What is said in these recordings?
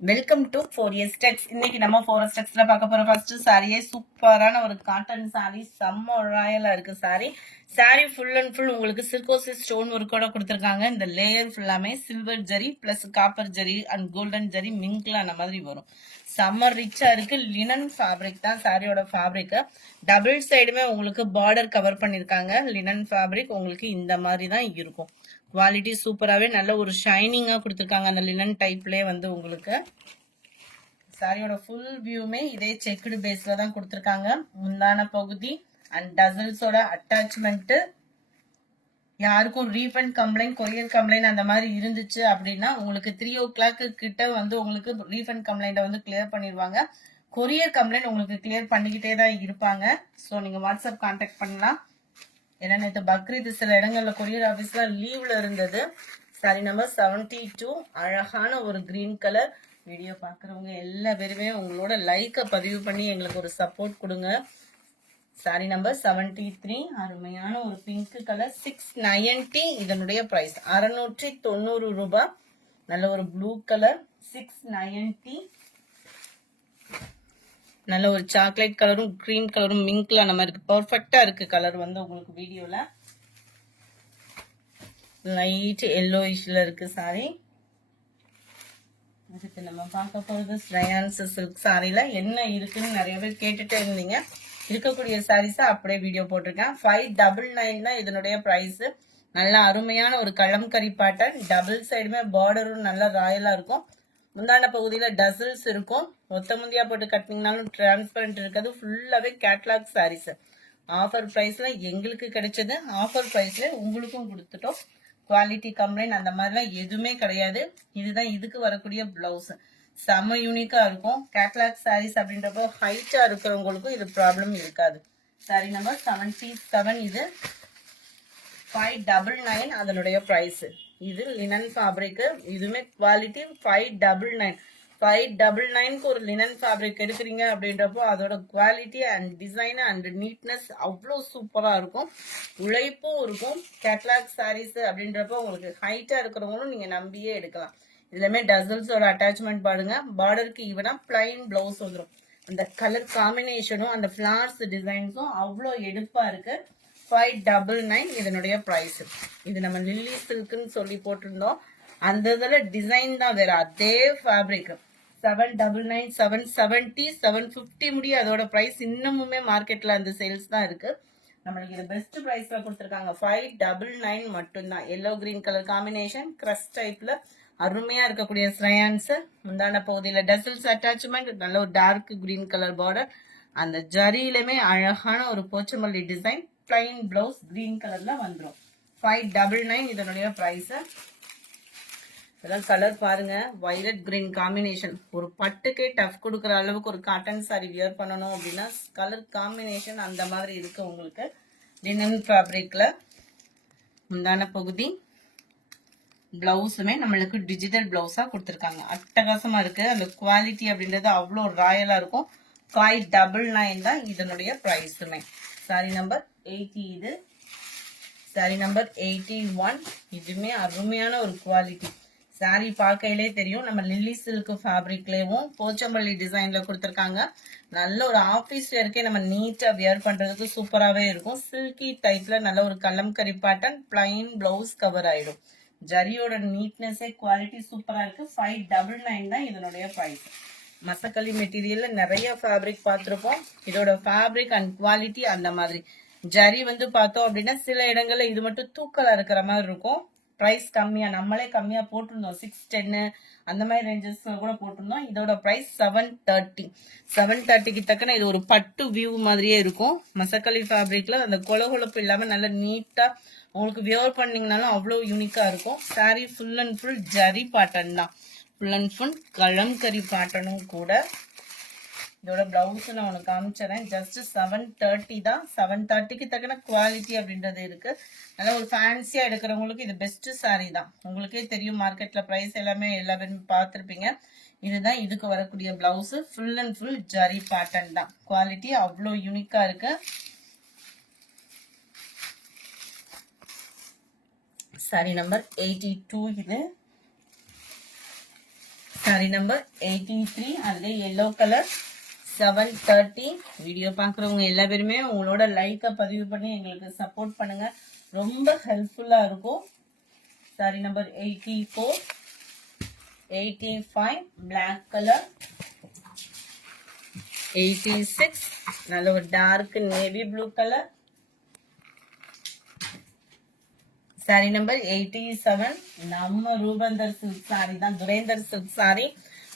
Welcome to 4S Tex. இன்னைக்கு நம்ம 4S Texல பார்க்க போற ஃபர்ஸ்ட் சாரியே சூப்பரான ஒரு காட்டன் சாரி, செம்ம ராயலா இருக்கு sari. Sari full and full உங்களுக்கு சிர்கோசிஸ் ஸ்டோன் ஒர்க்கோட கொடுத்துருக்காங்க. இந்த லேயர் ஃபுல்லாமே silver zari plus copper zari and golden zari மிங்க்ல அந்த மாதிரி வரும். செம்ம ரிச்சா இருக்கு. லினன் ஃபேப்ரிக் தான் சாரியோட ஃபேப்ரிக். டபுள் சைடுமே உங்களுக்கு பார்டர் கவர் பண்ணிருக்காங்க. லினன் ஃபேப்ரிக் உங்களுக்கு இந்த மாதிரி தான் இருக்கும். குவாலிட்டி சூப்பராகவே நல்ல ஒரு ஷைனிங்காக கொடுத்துருக்காங்க. அந்த லினன் டைப்லேயே வந்து உங்களுக்கு சாரியோட ஃபுல் வியூமே இதே செக்குடு பேஸில் தான் கொடுத்துருக்காங்க. முந்தான பகுதி அண்ட் டசல்ஸோட அட்டாச்மெண்ட்டு. யாருக்கும் ரீஃபண்ட் கம்ப்ளைண்ட், கொரியர் கம்ப்ளைண்ட் அந்த மாதிரி இருந்துச்சு அப்படின்னா உங்களுக்கு 3 o'clock கிட்ட வந்து உங்களுக்கு ரீஃபண்ட் கம்ப்ளைண்ட்டை வந்து கிளியர் பண்ணிடுவாங்க. கொரியர் கம்ப்ளைண்ட் உங்களுக்கு கிளியர் பண்ணிக்கிட்டே தான் இருப்பாங்க. ஸோ நீங்கள் வாட்ஸ்அப் கான்டாக்ட் பண்ணலாம். ஏன்னா நேற்று பக்ரீத் சில இடங்கள்ல கொரியர் ஆஃபீஸ்ல லீவ்ல இருந்தது. சாரி நம்பர் 72 அழகான ஒரு கிரீன் கலர். வீடியோ பார்க்குறவங்க எல்லா பேருமே உங்களோட லைக்கை பதிவு பண்ணி எங்களுக்கு ஒரு சப்போர்ட் கொடுங்க. சாரி நம்பர் 73 அருமையான ஒரு பிங்க் கலர். 690 இதனுடைய பிரைஸ் 690 ரூபாய். நல்ல ஒரு ப்ளூ கலர் 690. நல்ல ஒரு சாக்லேட் கலரும் கிரீம் கலரும் மிங்க்ல நம்ம இருக்கு. பர்ஃபெக்டா இருக்கு கலர் வந்து உங்களுக்கு வீடியோல. லைட் எல்லோயிஷ்ல இருக்கு சாரி. இதுக்கு நம்ம பார்க்க போறது ஸ்ரேயான்ஸ் சில்க் சாரில என்ன இருக்குன்னு நிறைய பேர் கேட்டுட்டே இருந்தீங்க. இருக்கக்கூடிய சாரீஸை அப்படியே வீடியோ போட்டிருக்கேன். 599 தான் இதனுடைய பிரைஸ். நல்ல அருமையான ஒரு கலம்கரி பேட்டர்ன். டபுள் சைடுமே பார்டரும் நல்ல ராயலா இருக்கும். முந்தான பகுதியில டசல்ஸ் இருக்கும். ஒத்த முந்தியா போட்டு கட்டினீங்கனாலும் டிரான்ஸ்பரண்ட் இருக்காது. ஃபுல்லாவே கேட்லாக் சாரீஸ். ஆஃபர் பிரைஸ்ல எங்களுக்கு கிடைச்சது, ஆஃபர் பிரைஸ்ல உங்களுக்கும் கொடுத்துட்டோம். குவாலிட்டி கம்ப்ளைண்ட் அந்த மாதிரிலாம் எதுவுமே கிடையாது. இதுதான் இதுக்கு வரக்கூடிய பிளவுஸ். செம்ம யூனிக்கா இருக்கும். கேட்லாக் சாரீஸ் அப்படின்றப்போ ஹைட்டா இருக்கிறவங்களுக்கும் இது ப்ராப்ளம் இருக்காது. சாரி நம்பர் 77 இது 599 அதனுடைய பிரைஸ். இது லினன் ஃபேப்ரிக். இதுவுமே குவாலிட்டி 599. 599க்கு ஒரு லினன் ஃபேப்ரிக் எடுக்கிறீங்க அப்படின்றப்போ அதோட quality and design and neatness அவ்வளோ சூப்பராக இருக்கும். உழைப்பும் இருக்கும். கேட்லாக் சாரீஸ் அப்படின்றப்போ உங்களுக்கு ஹைட்டாக இருக்கிறவங்களும் நீங்கள் நம்பியே எடுக்கலாம். இதுலமே டசல்ஸோட அட்டாச்மெண்ட் பாருங்க. பார்டருக்கு ஈவனா பிளைன் பிளவுஸ் வந்துடும். அந்த கலர் காம்பினேஷனும் அந்த ஃபிளார்ஸ் டிசைன்ஸும் அவ்வளோ எடுப்பா இருக்கு. 599 இதனுடைய பிரைஸ். இது நம்ம லில்லி சில்க்னு சொல்லி போட்டிருந்தோம். அந்த இதுல டிசைன் தான் வேற. அதே ஃபேப்ரிக் 799, 770, 750 முடியும். அதோட பிரைஸ் இன்னமுமே மார்க்கெட்ல அந்த சேல்ஸ் தான் இருக்கு. நம்மளுக்கு இது பெஸ்ட் பிரைஸ்ல கொடுத்துருக்காங்க. 599 மட்டும்தான். எல்லோ கிரீன் கலர் காம்பினேஷன், கிரஸ் டைப்ல அருமையா இருக்கக்கூடிய ஸ்ரேயான்ஸ். முந்தான பகுதியில டசல்ஸ் அட்டாச்மெண்ட், நல்ல ஒரு டார்க் கிரீன் கலர் பார்டர். அந்த ஜரியிலுமே அழகான ஒரு Pochampally design. Plain blouse green கலர்ல வந்துடும். 599 இதனுடைய பிரைஸ். இதெல்லாம் கலர் பாருங்க. Violet green combination. ஒரு பட்டுக்கே டஃப் கொடுக்குற அளவுக்கு ஒரு காட்டன் சாரி வியர் பண்ணணும் அப்படின்னா கலர் காம்பினேஷன் அந்த மாதிரி இருக்கு உங்களுக்கு. லினன் ஃபேப்ரிக்ல முந்தான பகுதி. பிளவுஸுமே நம்மளுக்கு டிஜிட்டல் பிளவுஸா கொடுத்துருக்காங்க. அட்டகாசமா இருக்கு. அந்த குவாலிட்டி அப்படின்றது அவ்வளோ ராயலா இருக்கும். 599 தான் இதனுடைய பிரைஸுமே. சாரி நம்பர் 80 இது. சாரி நம்பர் 81 இதுவுமே அருமையான ஒரு குவாலிட்டி. சாரி பார்க்கையிலே தெரியும். நம்ம லில்லி சில்க் ஃபேப்ரிக்லேயும் போச்சம்பள்ளி டிசைன்ல கொடுத்துருக்காங்க. நல்ல ஒரு ஆஃபீஸ் வேர்க்கே நம்ம நீட்டா வியர் பண்றதுக்கு சூப்பராகவே இருக்கும். சில்கி டைப்ல நல்ல ஒரு kalamkari pattern. Plain blouse cover ஆயிடும். ஜரியோட நீட்னஸே குவாலிட்டி சூப்பரா இருக்கு. 599 தான் இதனுடைய பிரைஸ். மசக்களி மெட்டீரியல்ல நிறைய ஃபேப்ரிக் பார்த்துருப்போம். இதோட ஃபேப்ரிக் அண்ட் குவாலிட்டி அந்த மாதிரி. ஜரி வந்து பார்த்தோம் அப்படின்னா சில இடங்கள்ல இது மட்டும் தூக்கலா இருக்கிற மாதிரி இருக்கும். பிரைஸ் கம்மியா, நம்மளே கம்மியா போட்டிருந்தோம். 610 அந்த மாதிரி ரேஞ்சஸ்ல கூட போட்டிருந்தோம். இதோட பிரைஸ் 730. 730க்கு தக்கன இது ஒரு பட்டு வியூ மாதிரியே இருக்கும். மசக்களி ஃபேப்ரிக்ல அந்த கொலகொலப்பு இல்லாம நல்ல நீட்டா உங்களுக்கு வியர் பண்ணீங்கனாலும் அவ்வளோ யூனிக்கா இருக்கும். Sorry full and full zari pattern தான். ஃபுல் அண்ட் ஃபுல் கலம்கரி பேட்டர்னும் கூட. இதோட பிளவுஸ் நான் உனக்கு காமிச்சிடறேன். ஜஸ்ட் 730 தான். 730க்கு தக்கன குவாலிட்டி அப்படின்றது இருக்கு. நல்ல ஒரு ஃபேன்சியா எடுக்கிறவங்களுக்கு இது பெஸ்ட் சாரி தான். உங்களுக்கே தெரியும் மார்க்கெட்ல பிரைஸ் எல்லாமே எல்லா பேருமே பார்த்துருப்பீங்க. இதுதான் இதுக்கு வரக்கூடிய blouse. Full and full zari pattern தான். குவாலிட்டி அவ்வளோ யூனிக்கா இருக்கு. சாரி நம்பர் 82 இது. சாரி நம்பர் 83 அதுல yellow கலர் 730. வீடியோ பாக்குறவங்க எல்லா பேருமே உங்களோட லைக்கை பதிவு பண்ணி எங்களுக்கு சப்போர்ட் பண்ணுங்க, ரொம்ப ஹெல்ப்ஃபுல்லா இருக்கும். சாரி நம்பர் 84 85 பிளாக் கலர் 86 நல்ல ஒரு dark navy blue colour. Sorry number 87 நம்ம ரூபந்தர் சில்க் சாரி தான், துரேந்தர் சில்க் சாரி.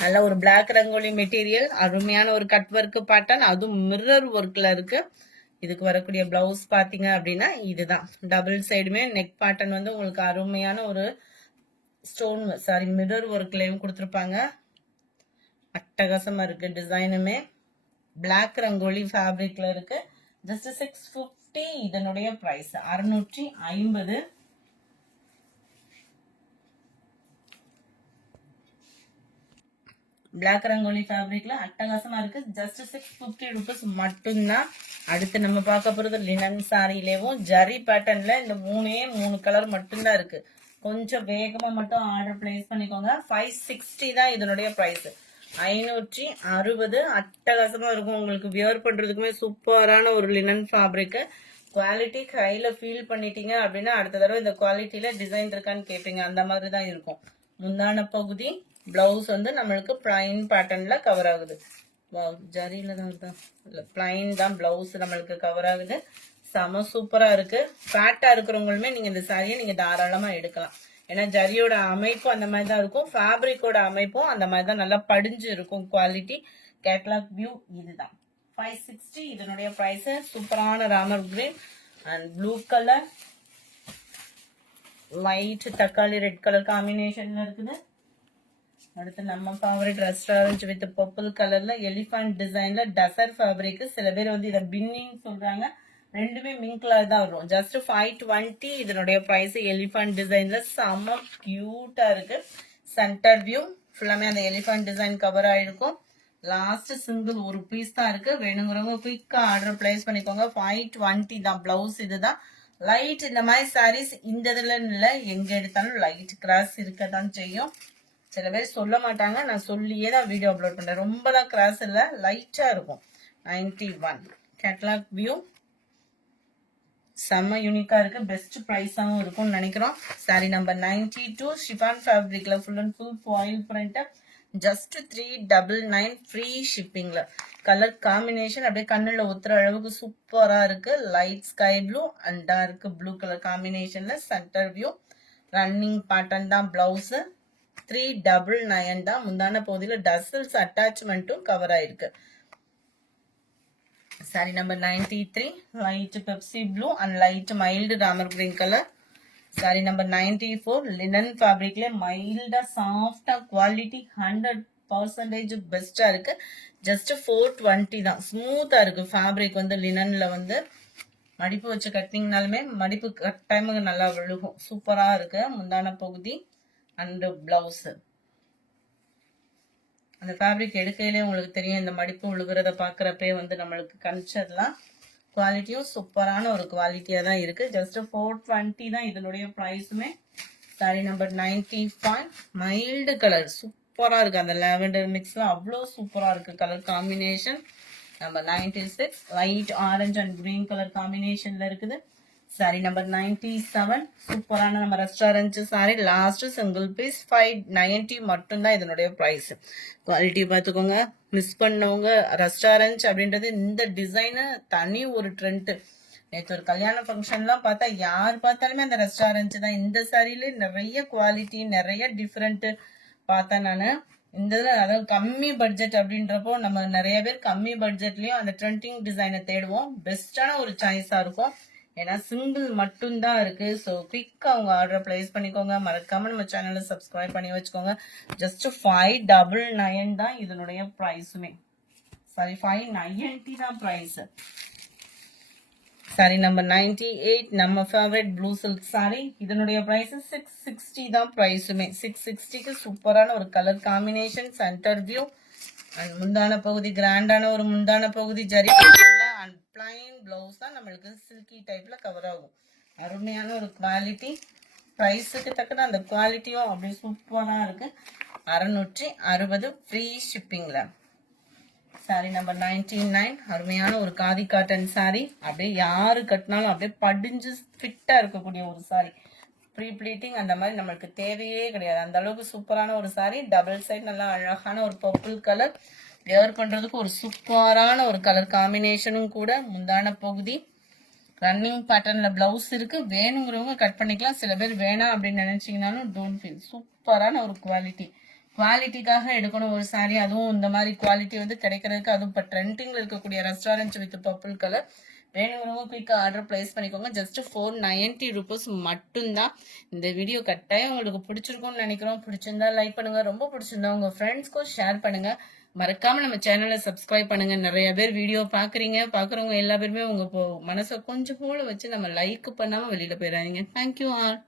நல்ல ஒரு பிளாக் ரங்கோலி மெட்டீரியல், அருமையான ஒரு கட் ஒர்க் பேட்டர்ன், அதுவும் மிரர் ஒர்க்ல இருக்கு. இதுக்கு வரக்கூடிய பிளவுஸ் பாத்தீங்க அப்படின்னா இதுதான். டபுள் சைடுமே நெக் பேட்டர்ன் வந்து உங்களுக்கு அருமையான ஒரு ஸ்டோன் சாரி மிரர் ஒர்க்லயும் கொடுத்துருப்பாங்க. அட்டகாசமா இருக்கு டிசைனுமே. பிளாக் ரங்கோலி ஃபேப்ரிக்ல இருக்கு. ஜஸ்ட் 650 இதனுடைய பிரைஸ் 650. பிளாக் ரங்கோலி ஃபேப்ரிக்ல அட்டகாசமா இருக்கு. ஜஸ்ட் 650 ருபீஸ் மட்டும்தான். அடுத்து நம்ம பார்க்க போறது லினன் சாரிலேயும் ஜரி பேட்டர்ன்ல இந்த மூணு கலர் மட்டும்தான் இருக்கு. கொஞ்சம் வேகமா மட்டும் ஆர்டர் பிளேஸ் பண்ணிக்கோங்க. 560 தான் இதனுடைய பிரைஸ். 560 அட்டகாசமா இருக்கும். உங்களுக்கு வியர் பண்றதுக்குமே சூப்பரான ஒரு லினன் ஃபேப்ரிக். குவாலிட்டி கையில ஃபீல் பண்ணிட்டீங்க அப்படின்னா அடுத்த தடவை இந்த குவாலிட்டியில டிசைன் இருக்கான்னு கேட்பீங்க, அந்த மாதிரி தான் இருக்கும். முந்தான பகுதி பிளவுஸ் வந்து நம்மளுக்கு பிளைன் பேட்டர்ன்ல கவர் ஆகுது. ஜரியில தான் வருதா, இல்ல பிளைன் தான் பிளவுஸ் நம்மளுக்கு கவர் ஆகுது. செம சூப்பரா இருக்கு. ஃபேட்டா இருக்கிறவங்களுமே நீங்க இந்த சாரியை நீங்க தாராளமா எடுக்கலாம். ஏன்னா ஜரியோட அமைப்பும் அந்த மாதிரி தான் இருக்கும், ஃபேப்ரிக்கோட அமைப்பும் அந்த மாதிரி தான் நல்லா படிஞ்சு இருக்கும். குவாலிட்டி கேட்லாக் வியூ இதுதான். 560 இதனுடைய பிரைஸ். சூப்பரான Ramar green and blue colour, light தக்காளி ரெட் கலர் காம்பினேஷன்ல இருக்குது. அடுத்து நம்ம ஃபேவரட் ரெஸ்டாரண்ட் வித் பர்பிள் கலர்ல எலிஃபண்ட் டிசைன்ல டசர் ஃபேப்ரிக். சில பேர் வந்து இதை பின்னின்னு சொல்றாங்க, ரெண்டுமே மிங்க் கலர் தான் வரும். ஜஸ்ட் 520 இதனுடைய பிரைஸ். எலிஃபண்ட் டிசைன்ல செம்ம கியூட்டா இருக்கு. சென்டர் வியூ ஃபுல்லாமே அந்த எலிஃபண்ட் டிசைன் கவர் ஆயிருக்கும். லாஸ்ட் சிங்கிள் ஒரு பீஸ் தான் இருக்கு. வேணுங்கிறவங்க குயிக்கா ஆர்டர் பிளேஸ் பண்ணிக்கோங்க. 520 தான். பிளவுஸ் இதுதான். லைட் இந்த மாதிரி சாரீஸ் இந்த இதுல இல்ல, எங்க எடுத்தாலும் லைட் கிராஸ் இருக்கதான் செய்யும். சில பேர் சொல்ல மாட்டாங்க, நான் சொல்லியே தான் வீடியோ அப்லோட் பண்றேன். ரொம்பலாம் கிராஸ் இல்ல, லைட்டா இருக்கும். 91 கேட்லாக் வியூ செம்ம யூனிக்கா இருக்கு. பெஸ்ட் பிரைஸாவும் இருக்கும்னு நினைக்கிறோம். சாரி நம்பர் 92 ஷிஃபான் ஃபேப்ரிக்ல full and full foil print. Just 399 free ஷிப்பிங்ல. கலர் காம்பினேஷன் அப்படியே கண்ணுல ஒத்துற அளவுக்கு சூப்பரா இருக்கு. Light sky blue and dark blue colour காம்பினேஷன்ல சென்டர் வியூ. ரன்னிங் பேட்டர்ன் தான் பிளவுஸ். 399 தான். முந்தான பகுதியில டசல்ஸ் அட்டாச்மெண்ட்டும் கவர் ஆயிருக்கு. Sari number 93 light Pepsi blue and light mild Ramar green colour. Sorry number 94 linen ஃபேப்ரிக்ல மைல்டா சாஃப்டா குவாலிட்டி 100% பெஸ்டா இருக்கு. ஜஸ்ட் 420 தான். ஸ்மூத்தா இருக்கு ஃபேப்ரிக் வந்து லினன்ல வந்து மடிப்பு வச்சு கட்டினீங்கனாலுமே மடிப்பு டைமுக்கு நல்லா விழுகும். சூப்பரா இருக்கு. முந்தான பகுதி அண்ட் பிளவுஸ். அந்த ஃபேப்ரிக் எடுக்கையிலே உங்களுக்கு தெரியும், இந்த மடிப்பு விழுகிறத பாக்குறப்பே வந்து நம்மளுக்கு கணிச்சிடலாம். குவாலிட்டியும் சூப்பரான ஒரு குவாலிட்டியா தான் இருக்கு. ஜஸ்ட் 420 தான் இதனுடைய பிரைஸுமே. சாரி நம்பர் 95 மைல்டு கலர் சூப்பரா இருக்கு. அந்த லாவெண்டர் மிக்ஸ்ல அவ்வளோ சூப்பரா இருக்கு colour combination. Number 96 light orange and green colour காம்பினேஷன்ல இருக்குது. சாரி நம்பர் 97 சூப்பரான நம்ம restaurant sari. Last single piece 590 மட்டும்தான் இதனுடைய பிரைஸ். குவாலிட்டி பார்த்துக்கோங்க. மிஸ் பண்ணவங்க ரெஸ்டாரண்ட் அப்படின்றது இந்த டிசைனு தனி ஒரு ட்ரெண்ட். நேற்று ஒரு கல்யாண ஃபங்க்ஷன்லாம் பார்த்தா யார் பார்த்தாலுமே அந்த ரெஸ்டாரண்ட் தான். இந்த சாரியில நிறைய குவாலிட்டி நிறைய டிஃப்ரெண்ட் பார்த்தேன் நான். இந்த அதாவது கம்மி பட்ஜெட் அப்படின்றப்போ நம்ம நிறைய பேர் கம்மி பட்ஜெட்லயும் அந்த ட்ரெண்டிங் டிசைனை தேடுவோம். பெஸ்டான ஒரு சாய்ஸா இருக்கும். ஏன்னா சிங்கிள் மட்டும்தான் இருக்கு. ஸோ குயிக்காக அவங்க ஆர்டர் பிளேஸ் பண்ணிக்கோங்க. மறக்காம நம்ம சேனலை சப்ஸ்கிரைப் பண்ணி வச்சுக்கோங்க. ஜஸ்ட் 599 தான் இதனுடைய ப்ரைஸுமே. சாரி 590 தான் ப்ரைஸ். சாரி நம்பர் 98 நம்ம ஃபேவரட் ப்ளூ சில்க் சாரி. இதனுடைய ப்ரைஸ் 660 தான் ப்ரைஸுமே. 660க்கு சூப்பரான ஒரு colour combination. Centre view and முந்தான பகுதி கிராண்டான ஒரு முந்தான பகுதி ஜரி அண்ட் பிளைன் பிளவுஸ் தான் நம்மளுக்கு சில்கி டைப்ல கவர் ஆகும். அருமையான ஒரு குவாலிட்டி. ப்ரைஸுக்கு தக்கன அந்த குவாலிட்டியும் அப்படியே சூப்பராக இருக்கு. 660 ஃப்ரீ ஷிப்பிங்ல. Sorry number 99. அருமையான ஒரு காதி காட்டன் சாரி. அப்படியே யாரு கட்டினாலும் அப்படியே படிஞ்சு ஃபிட்டா இருக்கக்கூடிய ஒரு சாரி. ப்ரீ ப்ளீட்டிங் அந்த மாதிரி நம்மளுக்கு தேவையே கிடையாது. அந்த அளவுக்கு சூப்பரான ஒரு சாரி. டபுள் சைட் நல்லா அழகான ஒரு பர்பிள் கலர். வியர் பண்றதுக்கு ஒரு சூப்பரான ஒரு கலர் காம்பினேஷனும் கூட. முந்தான பகுதி ரன்னிங் பேட்டர்ன்ல பிளவுஸ் இருக்கு. வேணுங்கிறவங்க கட் பண்ணிக்கலாம். சில பேர் வேணாம் அப்படின்னு நினைச்சீங்கன்னாலும் டோன்ட் ஃபீல். சூப்பரான ஒரு குவாலிட்டிக்காக எடுக்கணும் ஒரு சாரி. அதுவும் இந்த மாதிரி குவாலிட்டி வந்து கிடைக்கிறதுக்கு, அதுவும் இப்போ ட்ரெண்டிங்ல இருக்கக்கூடிய ரெஸ்டாரண்ட் வித் பர்பிள் கலர். வேணுங்கிறவங்க குயிக்காக ஆர்டர் பிளேஸ் பண்ணிக்கோங்க. ஜஸ்ட் 490 rupees மட்டும்தான். இந்த வீடியோ கட்டாயம் உங்களுக்கு பிடிச்சிருக்கும்னு நினைக்கிறோம். பிடிச்சிருந்தா லைக் பண்ணுங்க. ரொம்ப பிடிச்சிருந்தா உங்க ஃப்ரெண்ட்ஸ்க்கும் ஷேர் பண்ணுங்க. மறக்காம நம்ம சேனலை சப்ஸ்கிரைப் பண்ணுங்க. நிறைய பேர் வீடியோ பாக்குறவங்க எல்லா பேருமே உங்க மனசை கொஞ்சம் போல வச்சு நம்ம லைக் பண்ணாம வெளியில போயிடாதீங்க. Thank you all.